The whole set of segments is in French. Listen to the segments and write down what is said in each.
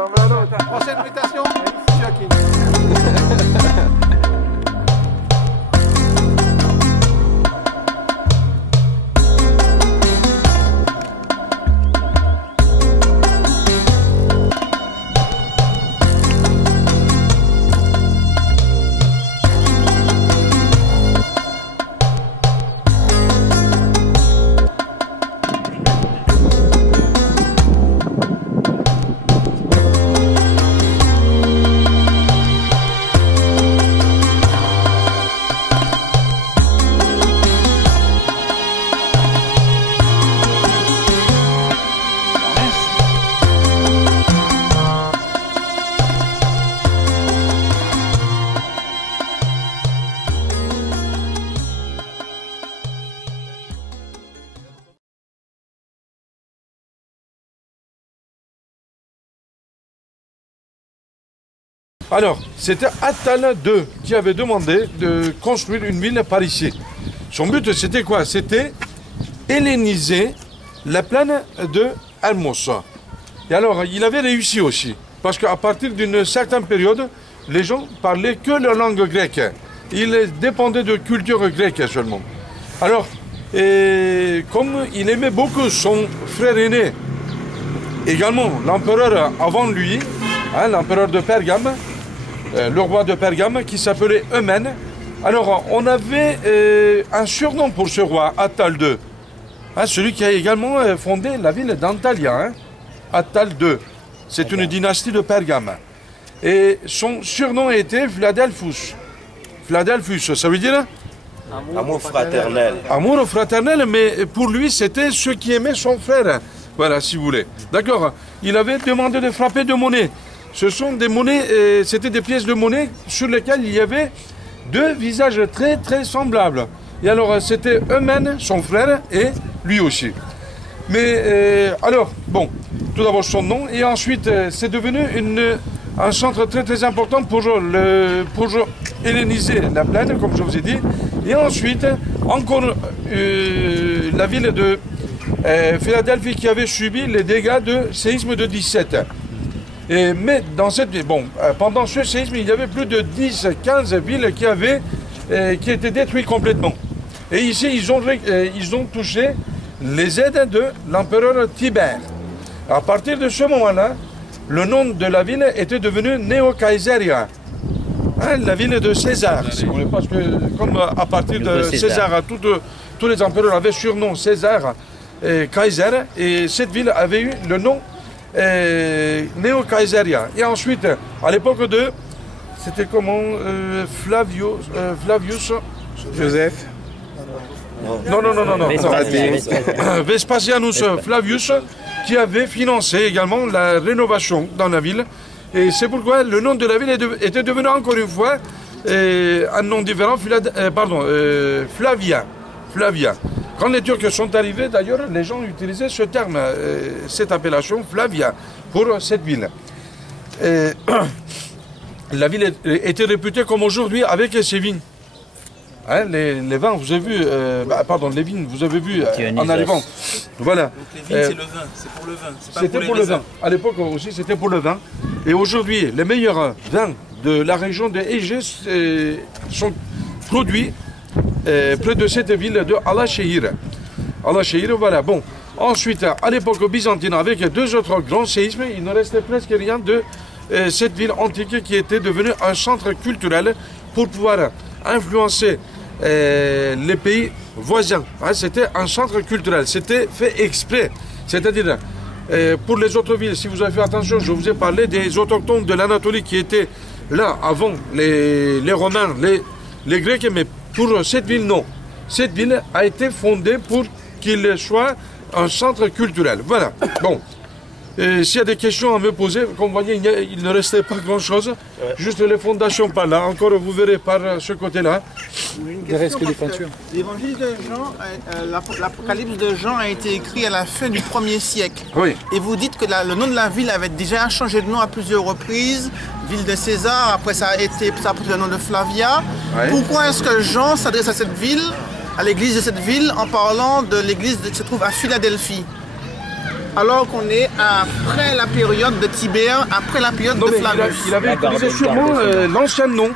Prochaine invitation, Chucky. Alors, c'était Attal II qui avait demandé de construire une ville par ici. Son but, c'était quoi? C'était helléniser la plaine de Hermosa. Et alors, il avait réussi aussi. Parce qu'à partir d'une certaine période, les gens parlaient que la langue grecque. Ils dépendaient de culture grecque seulement. Alors, comme il aimait beaucoup son frère aîné, également l'empereur avant lui, hein, l'empereur de Pergame, le roi de Pergame, qui s'appelait Eumène. Alors, on avait un surnom pour ce roi, Attal II. Hein, celui qui a également fondé la ville d'Antalya. Hein, Attal II. C'est une dynastie de Pergame. Et son surnom était Philadelphus. Philadelphus, ça veut dire? Amour fraternel. Amour fraternel, mais pour lui, c'était ceux qui aimaient son frère. Voilà, si vous voulez. D'accord. Il avait demandé de frapper de monnaie. Ce sont des monnaies, c'était des pièces de monnaie sur lesquelles il y avait deux visages très très semblables. Et alors c'était Eumène, son frère, et lui aussi. Mais alors, bon, tout d'abord son nom, et ensuite c'est devenu un centre très très important pour helléniser la plaine, comme je vous ai dit. Et ensuite, encore la ville de Philadelphie qui avait subi les dégâts de séisme de 17. Mais dans cette pendant ce séisme, il y avait plus de 10-15 villes qui étaient détruites complètement. Et ici, ils ont touché les aides de l'empereur Tibère. À partir de ce moment-là, le nom de la ville était devenu Néo-Caesaria. Hein, la ville de César, si vous voulez, parce que comme à partir de César, tous les empereurs avaient surnom César et Kaiser, et cette ville avait eu le nom Néo-Caesaria. Et ensuite, à l'époque de... C'était comment Flavius Joseph. Non. Vespasianus Flavius, qui avait financé également la rénovation dans la ville. Et c'est pourquoi le nom de la ville était devenu encore une fois un nom différent, Flavia. Quand les Turcs sont arrivés, d'ailleurs, les gens utilisaient ce terme, cette appellation Flavia, pour cette ville. La ville était réputée comme aujourd'hui avec ses vignes. Hein, les vins, vous avez vu, les vignes, vous avez vu en arrivant. Voilà. Donc les vignes, c'est le vin, c'est pour le vin. C'était pour le vin. À l'époque aussi, c'était pour le vin. Et aujourd'hui, les meilleurs vins de la région de Égée sont produits près de cette ville de Alaşehir. Alaşehir, voilà. Bon. Ensuite, à l'époque byzantine, avec deux autres grands séismes, il ne restait presque rien de cette ville antique qui était devenue un centre culturel pour pouvoir influencer les pays voisins. Hein, c'était un centre culturel, c'était fait exprès. C'est-à-dire, pour les autres villes, si vous avez fait attention, je vous ai parlé des autochtones de l'Anatolie qui étaient là avant les Romains, les Grecs, mais pour cette ville, non. Cette ville a été fondée pour qu'il soit un centre culturel. Voilà. Bon. S'il y a des questions à me poser, comme vous voyez, il ne restait pas grand-chose. Ouais. Juste les fondations par là. Encore, vous verrez par ce côté-là. Il reste que des peintures. L'évangile de Jean, l'Apocalypse de Jean a été écrit à la fin du 1er siècle. Oui. Et vous dites que le nom de la ville avait déjà changé de nom à plusieurs reprises. Ville de César, après ça a pris le nom de Flavia. Ouais. Pourquoi est-ce que Jean s'adresse à cette ville, à l'église de cette ville, en parlant de l'église qui se trouve à Philadelphie? alors qu'on est après la période de Tibère, après la période Non, de mais Flavius. il avait utilisé sûrement l'ancien nom,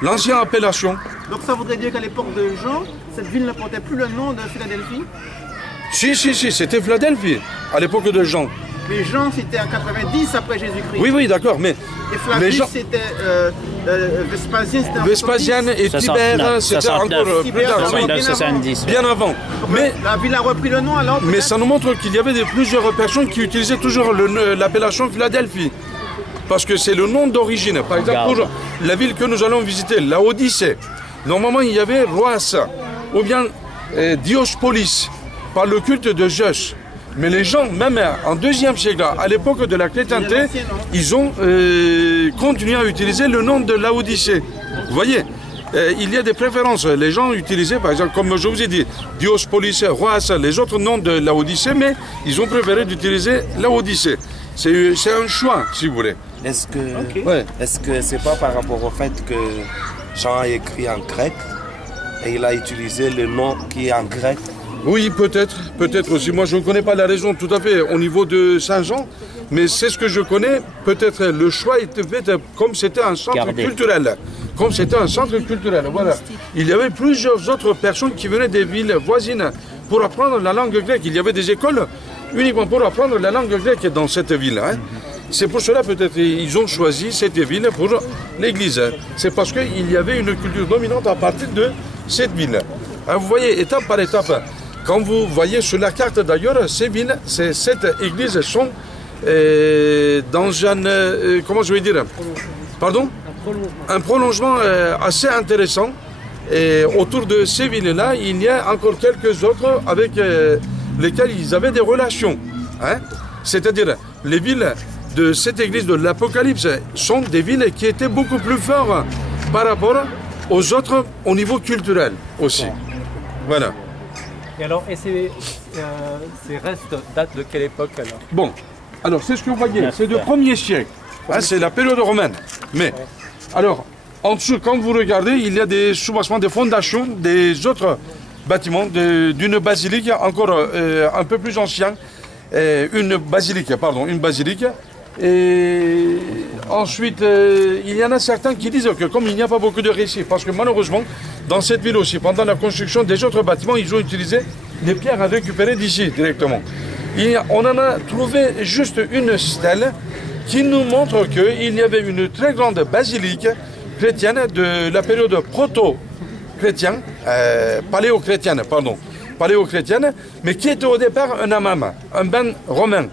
l'ancienne appellation. Donc ça voudrait dire qu'à l'époque de Jean, cette ville ne portait plus le nom de Philadelphie? Si, c'était Philadelphie, à l'époque de Jean. Mais Jean, c'était en 90 après Jésus-Christ. Oui, d'accord, mais... Et Flavius, Jean... c'était Vespasien, c'était en Vespasien et Tibère, c'était encore plus tard, oui, 70. bien avant. Mais la ville a repris le nom alors? Mais ça nous montre qu'il y avait plusieurs personnes qui utilisaient toujours l'appellation Philadelphie. Parce que c'est le nom d'origine. Par exemple, pour la ville que nous allons visiter, la Odyssée, normalement il y avait Roas, ou bien Diospolis, par le culte de Zeus. Mais les gens, même en 2e siècle, à l'époque de la chrétienté, ils ont continué à utiliser le nom de la Odyssée. Vous voyez, il y a des préférences. Les gens utilisaient, par exemple, comme je vous ai dit, Diospolis, Roas, les autres noms de la Odyssée, mais ils ont préféré d'utiliser la Odyssée. C'est un choix, si vous voulez. Est-ce que c'est pas par rapport au fait que Jean a écrit en grec et il a utilisé le nom qui est en grec? Oui, peut-être aussi. Moi, je ne connais pas la raison tout à fait au niveau de Saint-Jean, mais c'est ce que je connais. Peut-être le choix était fait comme c'était un centre culturel. Comme c'était un centre culturel, voilà. Il y avait plusieurs autres personnes qui venaient des villes voisines pour apprendre la langue grecque. Il y avait des écoles uniquement pour apprendre la langue grecque dans cette ville. Hein. C'est pour cela peut-être ils ont choisi cette ville pour l'église. C'est parce qu'il y avait une culture dominante à partir de cette ville. Hein, vous voyez, étape par étape. Quand vous voyez sur la carte d'ailleurs, ces villes, cette église sont dans un, comment je vais dire, pardon, un prolongement assez intéressant. Et autour de ces villes-là, il y a encore quelques autres avec lesquelles ils avaient des relations. Hein? C'est-à-dire, les villes de cette église de l'Apocalypse sont des villes qui étaient beaucoup plus fortes par rapport aux autres au niveau culturel aussi. Voilà. Et alors, ces restes datent de quelle époque alors? Bon, alors c'est ce que vous voyez, c'est du 1er siècle. Hein, c'est la période romaine. Mais, alors, en dessous, quand vous regardez, il y a des soubassements, des fondations, des autres bâtiments, d'une basilique encore un peu plus ancienne. Une basilique. Et ensuite, il y en a certains qui disent que comme il n'y a pas beaucoup de récits, parce que malheureusement, dans cette ville aussi, pendant la construction des autres bâtiments, ils ont utilisé les pierres à récupérer d'ici directement. Et on en a trouvé juste une stèle qui nous montre qu'il y avait une très grande basilique chrétienne de la période proto-chrétienne, paléo-chrétienne, mais qui était au départ un hammam, un bain romain.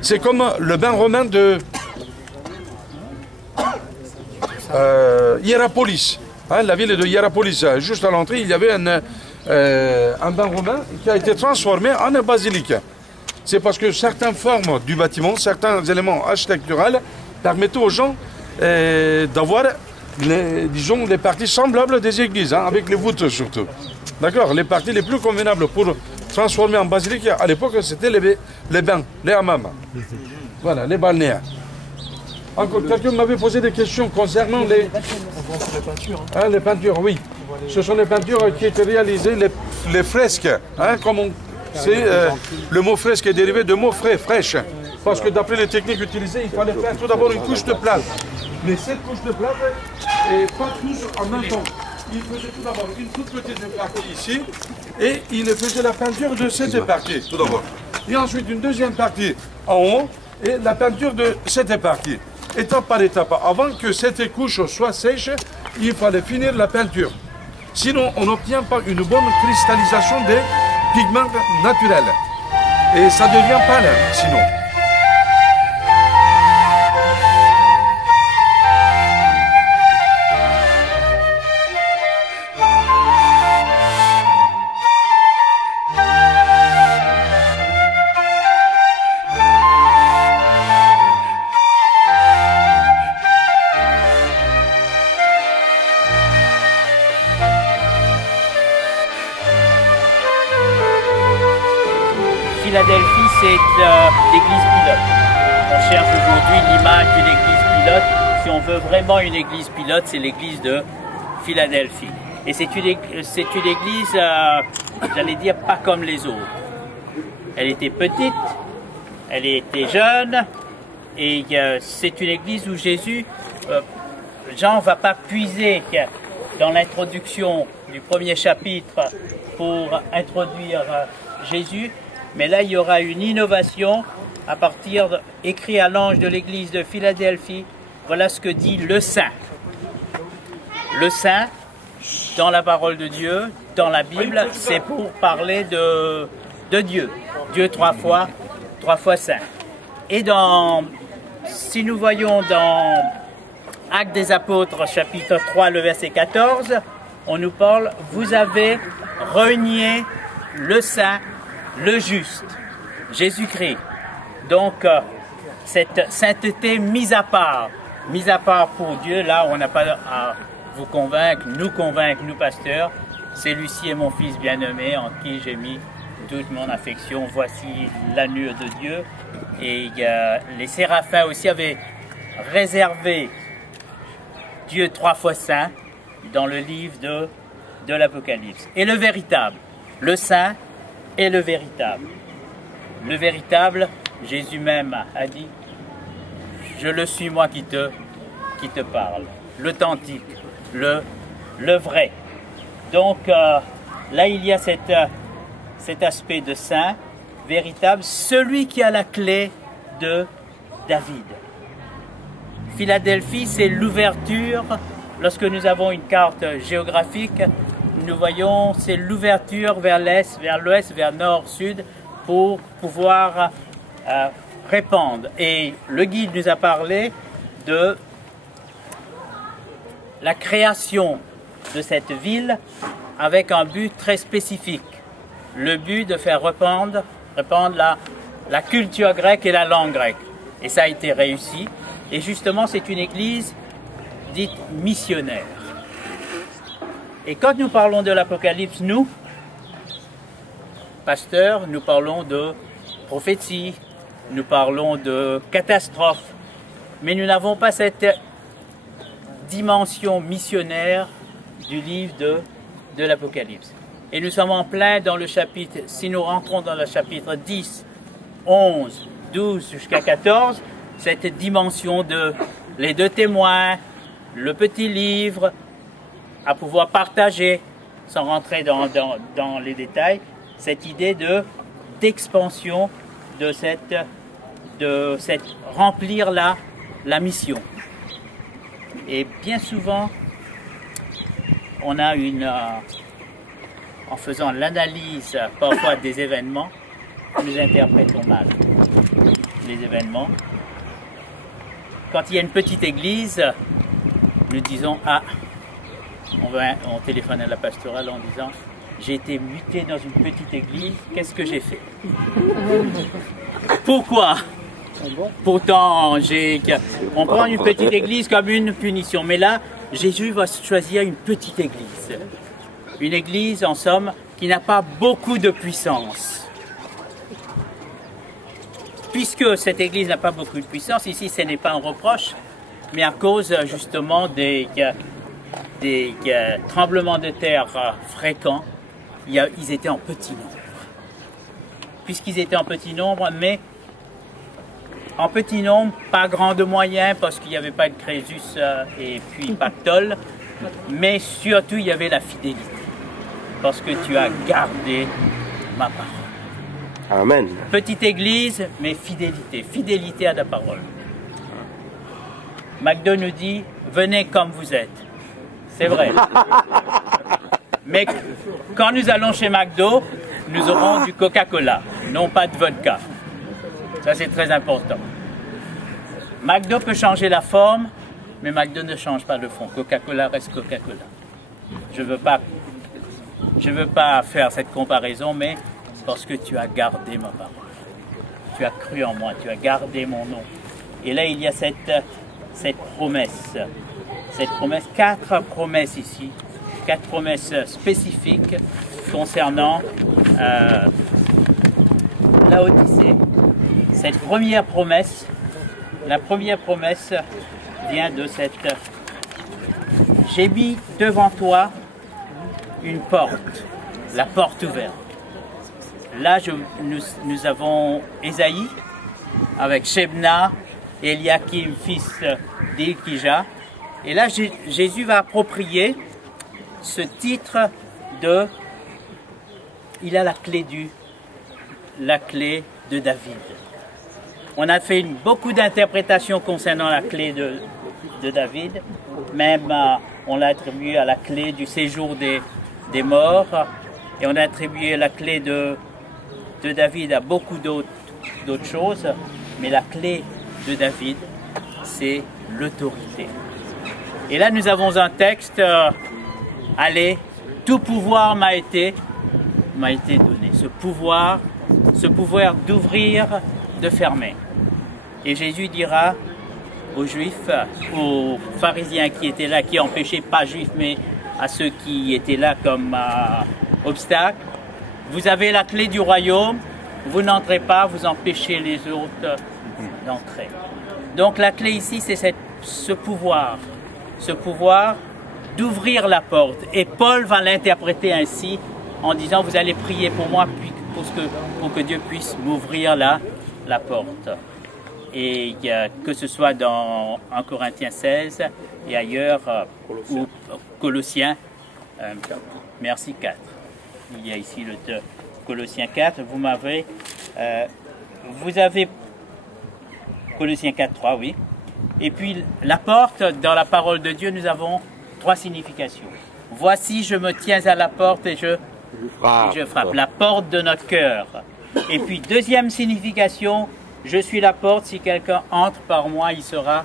C'est comme le bain romain de Hierapolis, hein, la ville de Hierapolis. Juste à l'entrée, il y avait un bain romain qui a été transformé en basilique. C'est parce que certaines formes du bâtiment, certains éléments architecturaux permettaient aux gens d'avoir, disons, les parties semblables des églises, hein, avec les voûtes surtout. D'accord, les parties les plus convenables pour transformer en basilique, à l'époque, c'était les bains, les hammams. Voilà, les balnéaires. Encore, quelqu'un m'avait posé des questions concernant les peintures. Hein, les peintures, oui. Ce sont les peintures qui étaient réalisées, les fresques. Hein, comme le mot fresque est dérivé de mot frais, fraîche. Parce que d'après les techniques utilisées, il fallait faire tout d'abord une couche de plâtre. Mais cette couche de plâtre, et pas tous en même temps. Il faisait tout d'abord une toute petite partie ici, et il faisait la peinture de cette partie, tout d'abord. Et ensuite une deuxième partie en haut, et la peinture de cette partie. Étape par étape. Avant que cette couche soit sèche, il fallait finir la peinture. Sinon, on n'obtient pas une bonne cristallisation des pigments naturels. Et ça devient pâle, sinon. Philadelphie, c'est l'église pilote. On cherche aujourd'hui l'image d'une église pilote. Si on veut vraiment une église pilote, c'est l'église de Philadelphie. Et c'est une église, j'allais dire, pas comme les autres. Elle était petite, Elle était jeune et c'est une église où Jésus, Jean ne va pas puiser dans l'introduction du premier chapitre pour introduire Jésus, mais là il y aura une innovation à partir écrit à l'ange de l'église de Philadelphie. Voilà ce que dit le Saint. Le Saint, dans la parole de Dieu, dans la Bible, c'est pour parler de Dieu. Dieu trois fois Saint. Et si nous voyons dans Actes des Apôtres, chapitre 3, le verset 14, on nous parle, vous avez renié le Saint, le juste, Jésus-Christ. Donc, cette sainteté mise à part pour Dieu, là, on n'a pas à vous convaincre, nous pasteurs, c'est Lucie et mon fils bien-aimé en qui j'ai mis toute mon affection, voici l'agneau de Dieu. Et les séraphins aussi avaient réservé Dieu trois fois saint dans le livre de l'Apocalypse. Et le véritable, le saint et le véritable. Le véritable, Jésus même a dit, je le suis moi qui te parle. L'authentique, le vrai. Donc là il y a cet aspect de saint, véritable, celui qui a la clé de David. Philadelphie, c'est l'ouverture. Lorsque nous avons une carte géographique, nous voyons, c'est l'ouverture vers l'est, vers l'ouest, vers nord, sud, pour pouvoir répandre. Et le guide nous a parlé de la création de cette ville avec un but très spécifique. Le but de faire répandre la culture grecque et la langue grecque. Et ça a été réussi. Et justement, c'est une église dite missionnaire. Et quand nous parlons de l'Apocalypse, nous, pasteurs, nous parlons de prophétie, nous parlons de catastrophe, mais nous n'avons pas cette dimension missionnaire du livre de l'Apocalypse. Et nous sommes en plein dans le chapitre, si nous rentrons dans le chapitre 10, 11, 12 jusqu'à 14, cette dimension de les deux témoins, le petit livre, à pouvoir partager, sans rentrer dans les détails, cette idée d'expansion de cette remplir la mission. Et bien souvent, on a en faisant l'analyse parfois des événements, nous interprétons mal les événements. Quand il y a une petite église, nous disons « Ah !» on téléphone à la pastorale en disant « J'ai été muté dans une petite église, qu'est-ce que j'ai fait ?» Pourquoi? Pourtant, on prend une petite église comme une punition, mais là, Jésus va choisir une petite église. Une église, en somme, qui n'a pas beaucoup de puissance. Puisque cette église n'a pas beaucoup de puissance, ici ce n'est pas un reproche, mais à cause justement des tremblements de terre fréquents, ils étaient en petit nombre. Puisqu'ils étaient en petit nombre, mais en petit nombre, pas grand de moyens, parce qu'il n'y avait pas de Crésus et puis Pactole, mais surtout il y avait la fidélité, parce que tu as gardé ma parole. Amen. Petite église, mais fidélité. Fidélité à la parole. McDo nous dit, venez comme vous êtes. C'est vrai. Mais quand nous allons chez McDo, nous aurons du Coca-Cola, non pas de vodka. Ça, c'est très important. McDo peut changer la forme, mais McDo ne change pas le fond. Coca-Cola reste Coca-Cola. Je veux pas faire cette comparaison, mais parce que tu as gardé ma parole. Tu as cru en moi, tu as gardé mon nom. Et là, il y a cette promesse. Cette promesse, 4 promesses ici. 4 promesses spécifiques concernant la Odyssée. Cette première promesse, la première promesse vient de cette... J'ai mis devant toi une porte, la porte ouverte. Là, nous avons Ésaïe avec Shebna, Eliakim, fils d'Ilkija. Et là, Jésus va approprier ce titre de « Il a la clé de David ». On a fait beaucoup d'interprétations concernant la clé de David. Même on l'a attribué à la clé du séjour des morts. Et on a attribué la clé de David à beaucoup d'autres choses. Mais la clé de David, c'est l'autorité. Et là, nous avons un texte, allez, tout pouvoir m'a été donné. Ce pouvoir d'ouvrir, de fermer. Et Jésus dira aux Juifs, aux pharisiens qui étaient là, qui empêchaient pas Juifs, mais à ceux qui étaient là comme obstacle, vous avez la clé du royaume, vous n'entrez pas, vous empêchez les autres d'entrer. Donc la clé ici, c'est ce pouvoir d'ouvrir la porte. Et Paul va l'interpréter ainsi, en disant, vous allez prier pour moi, pour que Dieu puisse m'ouvrir la porte. Et que ce soit dans 1 Corinthiens 16 et ailleurs, ou Colossiens, merci 4. Il y a ici le Colossiens 4, vous avez Colossiens 4, 3, oui. Et puis la porte, dans la parole de Dieu, nous avons 3 significations. Voici, je me tiens à la porte et je frappe. La porte de notre cœur. Et puis deuxième signification, je suis la porte, si quelqu'un entre par moi, il sera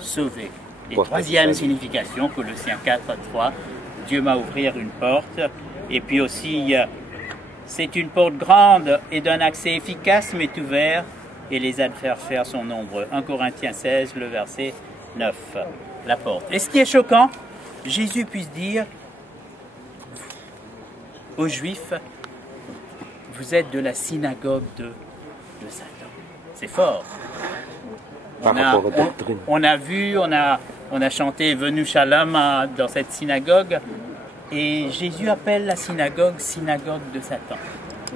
sauvé. Et troisième signification, Colossiens 4, 3, Dieu m'a ouvert une porte. Et puis aussi, c'est une porte grande et d'un accès efficace, mais ouvert, et les adversaires sont nombreux. 1 Corinthiens 16, le verset 9, la porte. Et ce qui est choquant, Jésus puisse dire aux Juifs, vous êtes de la synagogue de Satan. C'est fort. On a vu, on a chanté Venu Shalom dans cette synagogue, et Jésus appelle la synagogue de Satan.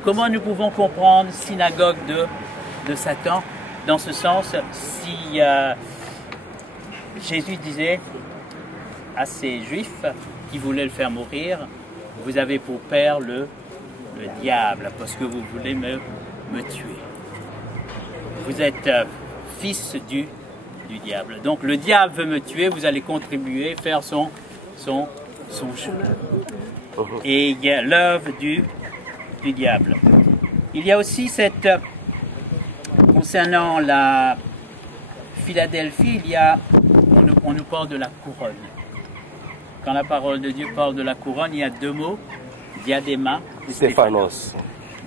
Comment nous pouvons comprendre synagogue de Satan? Dans ce sens, si Jésus disait à ces Juifs qui voulaient le faire mourir, vous avez pour père le diable, parce que vous voulez me tuer. Vous êtes fils du diable. Donc le diable veut me tuer, vous allez contribuer, faire son chemin. Et il y a l'œuvre du diable. Il y a aussi concernant la Philadelphie, on nous parle de la couronne. Quand la parole de Dieu parle de la couronne, il y a 2 mots, diadéma et Stéphanos.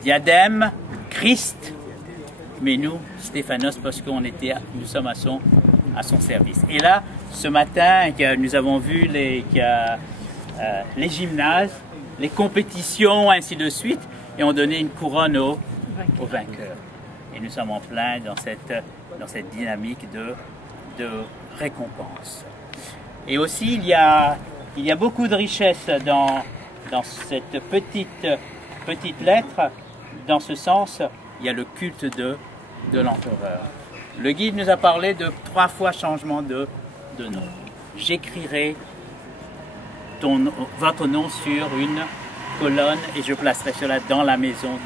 Diadème, Christ, mais nous, Stéphanos, parce que nous sommes à son service. Et là, ce matin, nous avons vu les gymnases, les compétitions, ainsi de suite, et on donnait une couronne aux vainqueurs. Et nous sommes en plein dans cette dynamique de récompense. Et aussi, il y a beaucoup de richesse dans cette petite lettre. Dans ce sens, il y a le culte de l'empereur. Le guide nous a parlé de 3 fois changement de nom. J'écrirai votre nom sur une colonne et je placerai cela dans la maison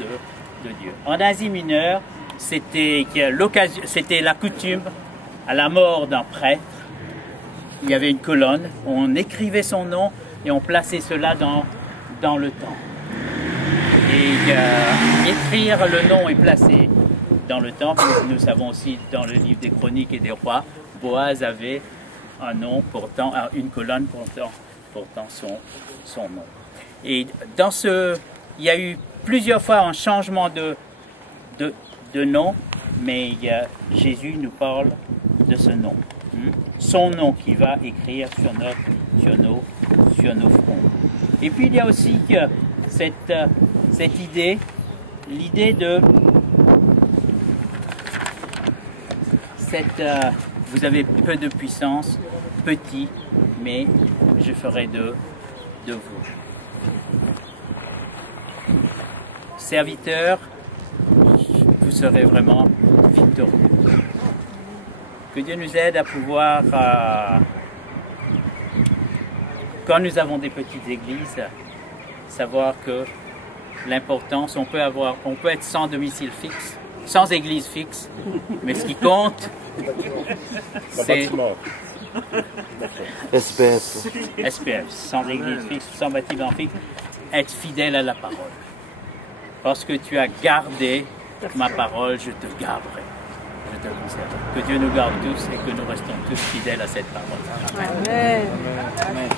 de Dieu. En Asie mineure, c'était la coutume, à la mort d'un prêtre, il y avait une colonne, on écrivait son nom et on plaçait cela dans le temple. Et écrire le nom et placer dans le temple, nous savons aussi dans le livre des Chroniques et des Rois, Boaz avait un nom portant, une colonne portant son nom. Et il y a eu plusieurs fois un changement de nom, mais Jésus nous parle de ce nom. Son nom qui va écrire sur nos fronts. Et puis il y a aussi cette idée, l'idée de vous avez peu de puissance, petit, mais je ferai de vous. Serviteur, vous serez vraiment victorieux. Que Dieu nous aide à pouvoir, quand nous avons des petites églises, savoir que l'importance, on peut être sans domicile fixe, sans église fixe, mais ce qui compte, c'est SPF, sans église fixe, sans bâtiment fixe, être fidèle à la parole. Parce que tu as gardé ma parole, je te garderai. Je te conserve. Que Dieu nous garde tous et que nous restons tous fidèles à cette parole. Amen. Amen.